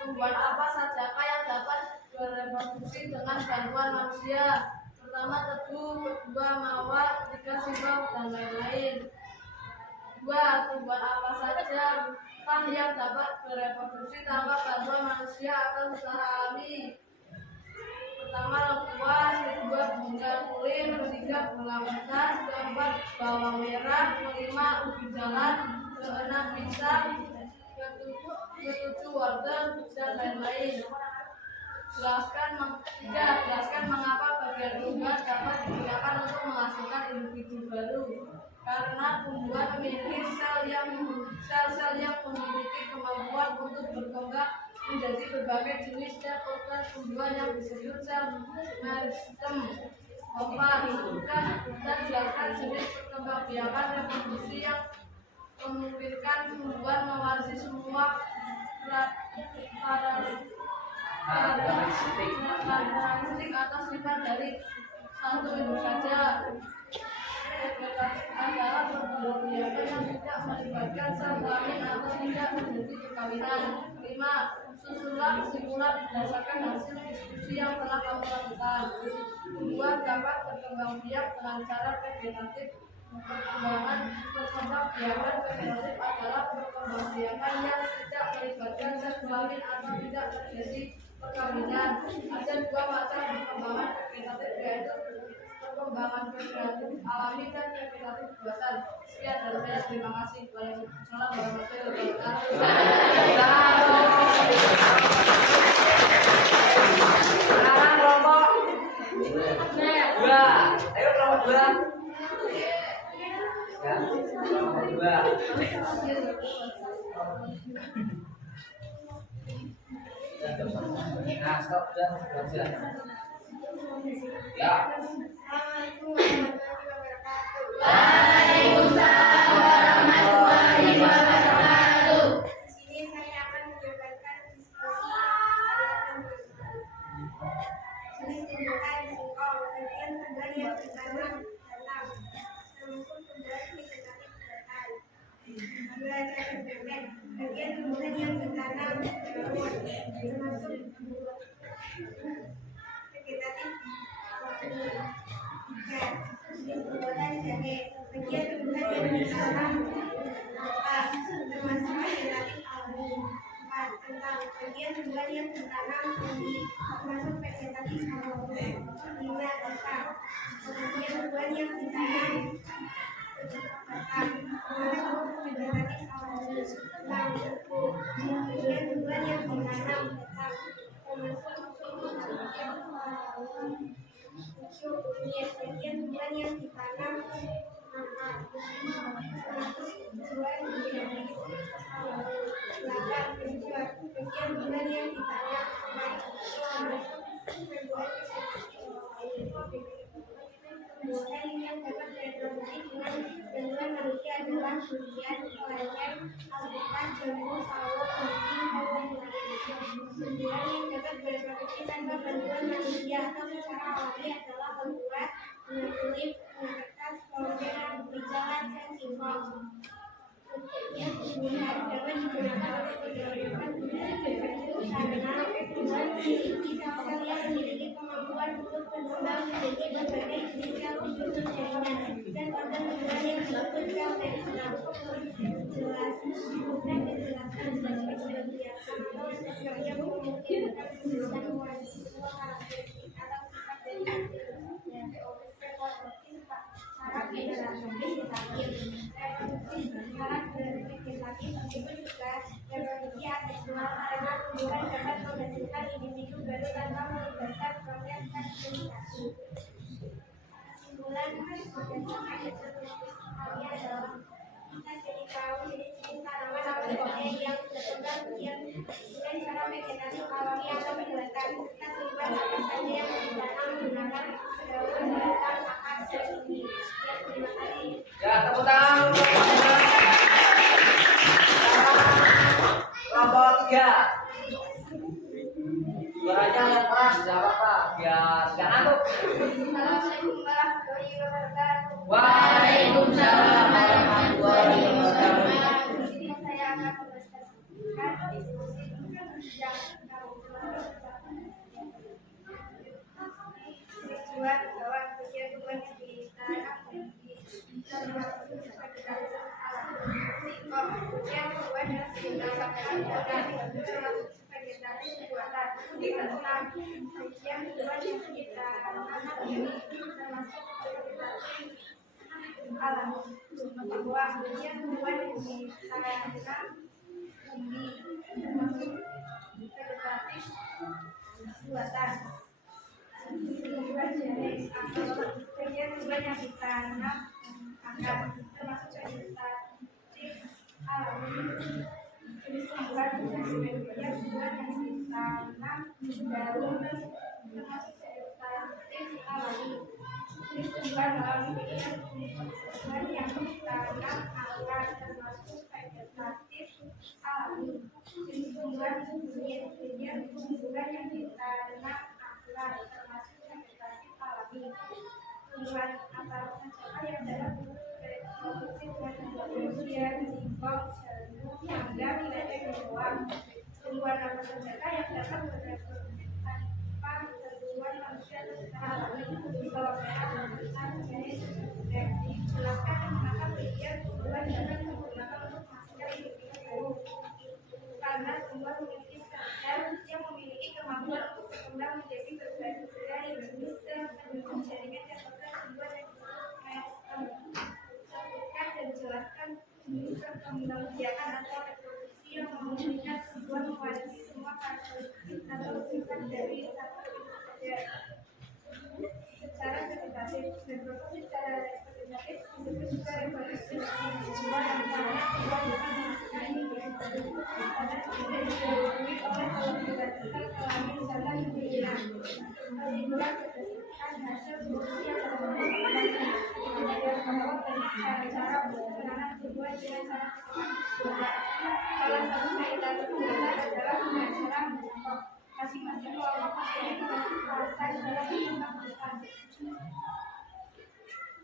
Tumbuhan apa sajakah yang dapat bereproduksi dengan bantuan manusia? Pertama, tebu. Kedua, mawar. Ketiga, singkong, dan lain-lain. Dua, tumbuhan apa saja yang dapat bereproduksi tanpa bantuan manusia atau secara alami? Pertama, lengkuas. Kedua, bunga kulit. Ketiga, bunga besar. Keempat, bawang merah. Kelima, ubi jalan. Keenam, pisang. Ketujuh, wortel, dan lain-lain. Jelaskan mengapa bagian tumbuhan dapat digunakan untuk menghasilkan individu baru. Karena tumbuhan memiliki sel-sel yang memiliki kemampuan untuk berkembang menjadi berbagai berbagai jenis dan organ tumbuhan yang disebut sel meristem, pompa, hidupkan, dan siapkan jenis perkembangbiakan reproduksi yang memungkinkan tumbuhan mewarisi semua karakteristik atau sifat dari satu induk saja. Vegetatif adalah perkembangbiakan yang tidak melibatkan sel kelamin atau tidak terjadi perkawinan. 5. Susunan kesimpulan berdasarkan hasil diskusi yang telah kamu lakukan. Tumbuhan dapat berkembang biak dengan cara vegetatif. Perkembangbiakan vegetatif adalah perkembangbiakan yang tidak melibatkan sel kelamin atau tidak terjadi perkawinan. Ada dua macam perkembangan vegetatif, yaitu perkembangan vegetatif alami dan vegetatif buatan. Sekian dari saya, terima kasih. Waalaikumsalam warahmatullahi wabarakatuh. Sekarang kelompok dua. Ayo kelompok dua. Ya, kelompok dua. Nah, stop sudah belajar. Ya. Waalaikumsalam warahmatullahi wabarakatuh. Di sini saya akan menjabarkan diskusi jenis tumbuhan singkong, bagian tumbuhan yang ditanam dalam, termasuk tumbuhan vegetatif buatan. Dua cara bebek, bagian tumbuhan yang ditanam daun, termasuk vegetatif buatan. Jenis tumbuhan jahe, bagian tumbuhan yang ditanam termasuk vegetatif alami. 4. Tentang bagian tumbuhan yang ditanam tinggi termasuk vegetatif alami. 5. Tentang bagian tumbuhan yang ditanam batang termasuk vegetatif alami. 6. Bagian tumbuhan yang ditanam batang termasuk vegetatif alami. 7. Bagian tumbuhan yang ditanam termasuk tumbuhan vegetatif alami. 8. Bagian bulan yang ditanam tumbuhan yang dapat bereproduksi dengan bantuan manusia adalah durian, lengkeng, alpukat, jambu, sawo, kucing, dan lain-lain. 9. Yang dapat bereproduksi tanpa bantuan manusia atau secara alami adalah lemburan, bunga tulip, bunga kertas, flora, bicalan, dan singkong. Tumbuhan dapat digunakan untuk berdaun karena tumbuhan memiliki sel-sel yang memiliki kemampuan untuk berkembang menjadi berbagai jenis sel khusus jaringan dan organ tumbuhan yang disebut sel perineum. Jelas, bukan dijelaskan sebagai biasa atau yang memungkinkan penjelasan semua karakteristik atau sifat dari syarat generasi vegetatif. Syarat vegetatif itu juga reproduksi aseksual karena tumbuhan dapat menghasilkan individu baru tanpa melibatkan proses fertilisasi. Kesimpulan berdasarkan hasil diskusi adalah kita jadi tahu jenis-jenis tanaman atau pohon yang berkembang biak dengan cara vegetatif alami atau buatan, serta tumbuhan apa saja yang ditanam menggunakan daun, batang, akar, dan indi. Terima kasih. Ya, tepuk tangan. Kelompok 3. Suaranya yang keras, tidak apa-apa. Biar tidak ngantuk. Assalamualaikum warahmatullahi wabarakatuh. Waalaikumsalam warahmatullahi wabarakatuh. Di sini saya akan mempresentasikan diskusi yang peristiwa bahwa bagian tumbuhan yang ditanam termasuk vegetatif alami. Yang kedua adalah termasuk vegetatif buatan. Tentang bagian tumbuhan yang kita tanam ini termasuk vegetatif alami. Bahwa bagian tumbuhan yang ditanam tinggi termasuk vegetatif buatan. Kedua jenis bagian tumbuhan yang ditanam akar termasuk vegetatif alami. Jenis tumbuhan yang tumbuhan yang ditanam daun termasuk vegetatif alami. Jenis tumbuhan alami dengan tumbuhan yang ditanam akan termasuk vegetatif alami. Jenis tumbuhan sembunyi dengan tumbuhan yang ditanam akan termasuk vegetatif alami. Tumbuhan apa saja yang dalam reproduksi dengan singkong, seru, mangga, lele, bawang. Tumbuhan apa saja yang dapat bereproduksi tanpa bantuan manusia secara alami. Bawang merah merupakan jenis reproduksi. Jelaskan mengapa bagian tumbuhan dapat digunakan untuk menghasilkan individu baru. Karena tumbuhan memiliki sel yang memiliki kemampuan untuk berkembang menjadi berbagai dari jenis sel pendukung jaringan yang bekerja tumbuhan yang sebutkan dan jelaskan jenis perkembangbiakan atau reproduksi yang memungkinkan tumbuhan mewarisi semua karakteristik atau sifat dari satu individu saja. Secara vegetatif, reproduksi secara vegetatif disebut juga reproduksi tumbuhan yang karena tumbuhan dapat menghasilkan individu pada tidak didahului oleh kelompok kelamin serta keturunan. Kesimpulan berdasarkan hasil produksi yang cara penanganan tumbuhan dengan cara salah satu kaitan tumbuhan adalah dengan cara mencontoh masing-masing kelompok memiliki kekhasan dalam berkembang biakan.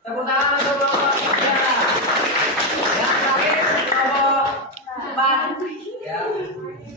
Tepuk tangan untuk kelompok 3. Yang terakhir kelompok 4. Ya.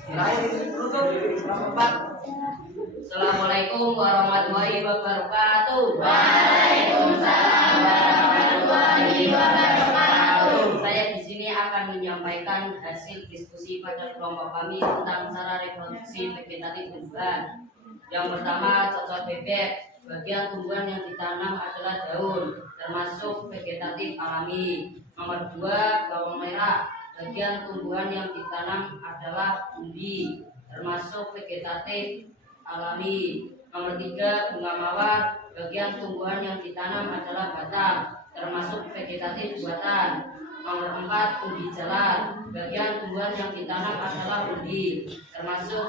Terakhir tutup kelompok 4. Assalamualaikum warahmatullahi wabarakatuh. Waalaikumsalam warahmatullahi wabarakatuh. Saya di sini akan menyampaikan hasil diskusi pada kelompok kami tentang cara reproduksi vegetatif tumbuhan. Yang pertama, cocok bebek. Bagian tumbuhan yang ditanam adalah daun, termasuk vegetatif alami. Nomor 2, bawang merah. Bagian tumbuhan yang ditanam adalah umbi, termasuk vegetatif alami. Nomor 3, bunga mawar. Bagian tumbuhan yang ditanam adalah batang, termasuk vegetatif buatan. Nomor 4, umbi jalar. Bagian tumbuhan yang ditanam adalah umbi, termasuk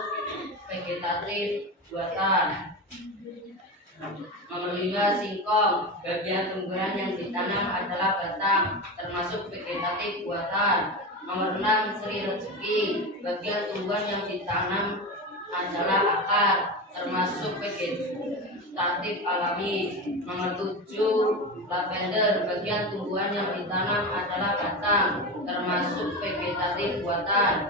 vegetatif buatan. Nomor 5, singkong. Bagian tumbuhan yang ditanam adalah batang, termasuk vegetatif buatan. Nomor 6, seri rezeki. Bagian tumbuhan yang ditanam adalah akar, termasuk vegetatif alami. Nomor 7, lavender. Bagian tumbuhan yang ditanam adalah batang, termasuk vegetatif buatan.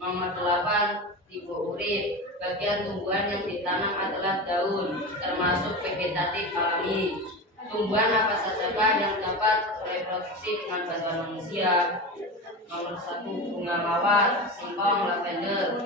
Nomor 8, tipe urip. Bagian tumbuhan yang ditanam adalah daun, termasuk vegetatif alami. Tumbuhan apa sajakah yang dapat bereproduksi dengan bantuan manusia? Nomor 1, bunga mawar, singkong, lavender.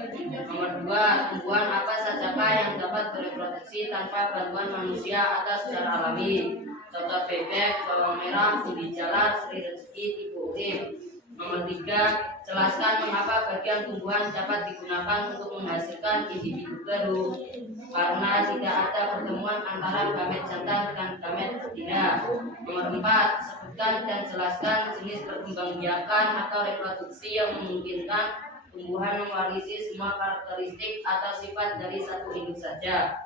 Nomor 2, tumbuhan apa sajakah yang dapat bereproduksi tanpa bantuan manusia atau secara alami? Contoh bebek, bawang merah, umbi jalar, seri rezeki, tipe urip. Nomor 3, jelaskan mengapa bagian tumbuhan dapat digunakan untuk menghasilkan individu baru. Karena tidak ada pertemuan antara gamet jantan dengan gamet betina. Nomor 4, sebutkan dan jelaskan jenis perkembangbiakan atau reproduksi yang memungkinkan tumbuhan mewarisi semua karakteristik atau sifat dari satu induk saja.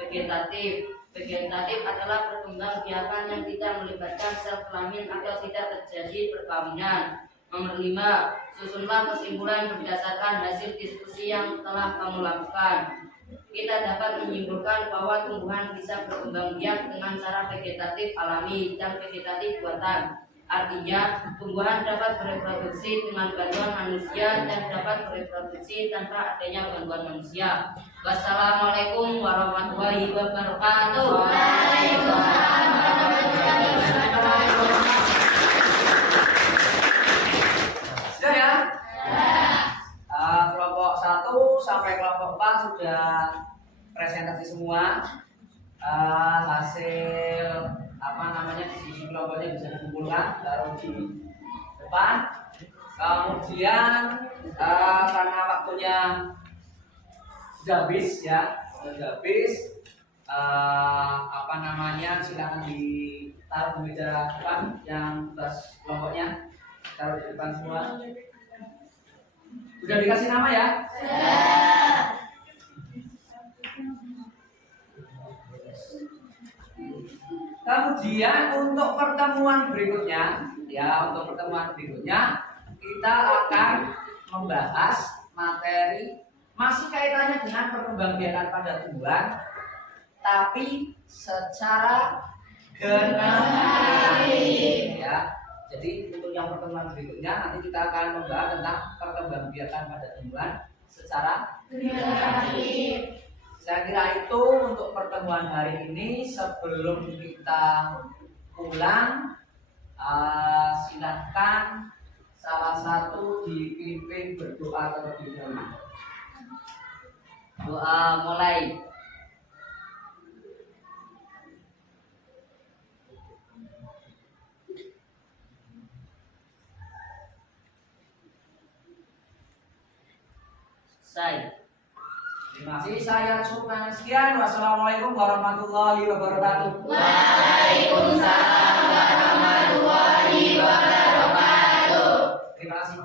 Vegetatif. Vegetatif adalah perkembangbiakan yang tidak melibatkan sel kelamin atau tidak terjadi perkawinan. Nomor 5, susunlah kesimpulan berdasarkan hasil diskusi yang telah kamu lakukan. Kita dapat menyimpulkan bahwa tumbuhan bisa berkembang biak dengan cara vegetatif alami dan vegetatif buatan. Artinya, tumbuhan dapat bereproduksi dengan bantuan manusia dan dapat bereproduksi tanpa adanya bantuan manusia. Wassalamualaikum warahmatullahi wabarakatuh. Waalaikumsalam warahmatullahi wabarakatuh. Sudah ya? Kelompok 1 sampai kelompok 4 sudah presentasi semua. Hasil diskusi kelompoknya bisa dikumpulkan taruh di depan. Kemudian karena waktunya sudah habis ya, silakan ditaruh di meja depan yang tugas kelompoknya. Taruh di depan semua. Sudah dikasih nama ya? Kemudian untuk pertemuan berikutnya, kita akan membahas materi masih kaitannya dengan perkembangbiakan pada tumbuhan, tapi secara genetik ya. Jadi untuk yang pertemuan berikutnya nanti kita akan membahas tentang perkembangbiakan pada tumbuhan secara genetik. Saya kira itu untuk pertemuan hari ini. Sebelum kita pulang, silahkan salah satu dipimpin berdoa terlebih dahulu. Doa mulai. Selesai. Terima kasih, saya cukupkan sekian. Wassalamualaikum warahmatullahi wabarakatuh. Waalaikumsalam warahmatullahi wabarakatuh. Terima kasih.